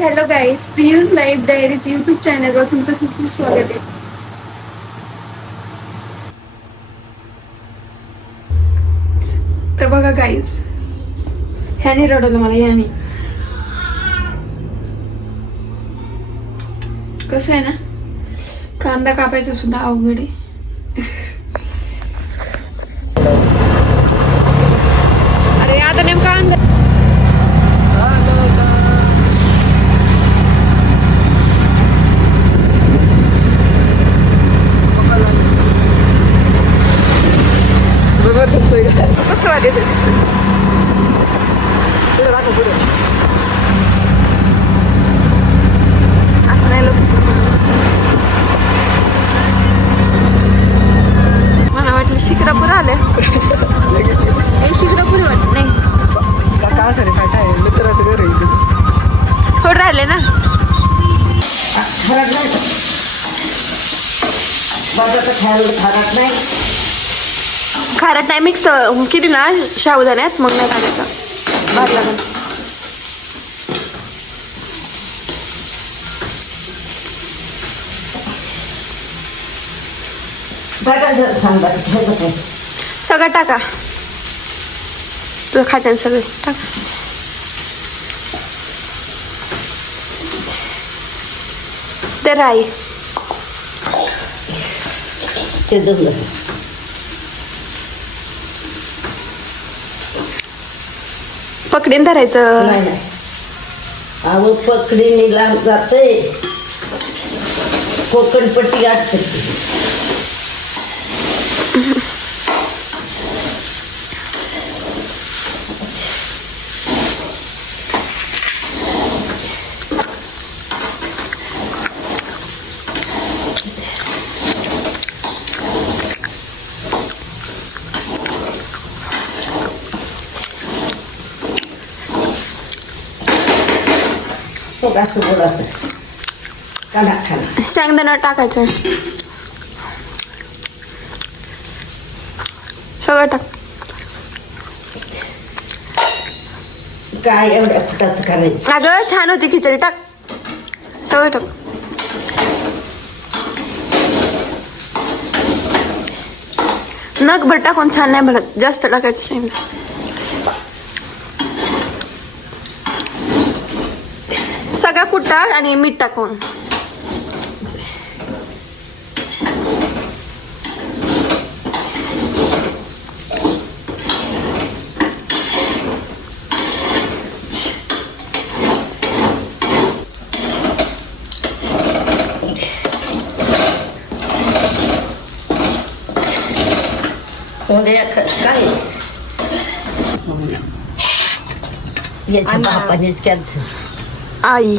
Hello guys, Priyu's life diaries YouTube चॅनलवर तुमचं खूप खूप स्वागत आहे. तर बघा गाईज, ह्याने रडवलं मला. ह्याने कसं आहे ना, कांदा कापायचं सुद्धा अवघड आहे. अरे आता नेमका कांदा कसं वाटत असं नाही लोक मला वाटलं शिक्रापूर आले. शिक्रापुरी वाटत नाही, थोडं राहिले ना. खारट नाही मिक्स किती ना साबुदाण्यात, मग नाही टाकायचा, भात लागेल. सगळं टाका, तुझं खात्यान सगळे टाका. ते राई पकडीन धरायचं. अहो पकडीने लांब जाते, कोकणपट्टी असते. असं बोलायचं, काढा खाला. शेंगदाणा टाकायचं, सगळं टाक. काय एवढ्या फुटाचं करायचं? अगं छान होती खिचडी, टाक सगळं टाक. नगभर टाकून छान नाही भरत, जास्त टाकायचं शेंगदाणा. सगळा कूट टाक आणि मीठ टाकून. काय याच्या बापानेच केलं. आई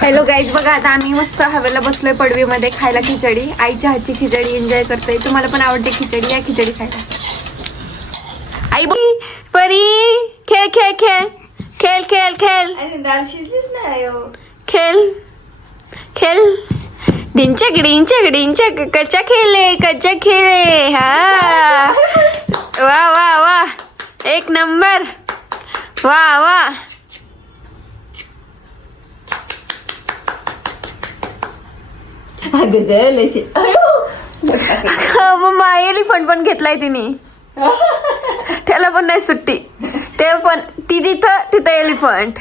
हॅलो गाईज, बघा आता आम्ही मस्त हवेला बसलोय पडवीमध्ये खायला खिचडी. आईच्या हातची खिचडी एन्जॉय करतोय. तुम्हाला पण आवडते खिचडी? या खिचडी खायला. आई परी खेळ खेळ खेळ खेळ खेळ खेळ खेळ खेळ. डिंचक डिंचक डिंचक, कच्चा खेळे कच्चा खेळे. हा वा वा वा, एक नंबर, वा वा. मम्मा एलिफंट पण घेतलाय तिने, त्याला पण नाही सुट्टी. ते पण ती जिथं तिथं एलिफंट,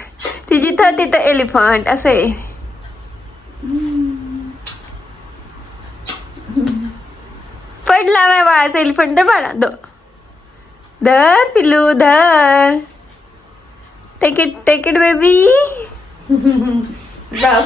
ती जिथं तिथं एलिफंट, असं आहे. पडला माझ्या बाळाचा एलिफंट. तर बाळा धर पिल्लू धर. Take it baby. बस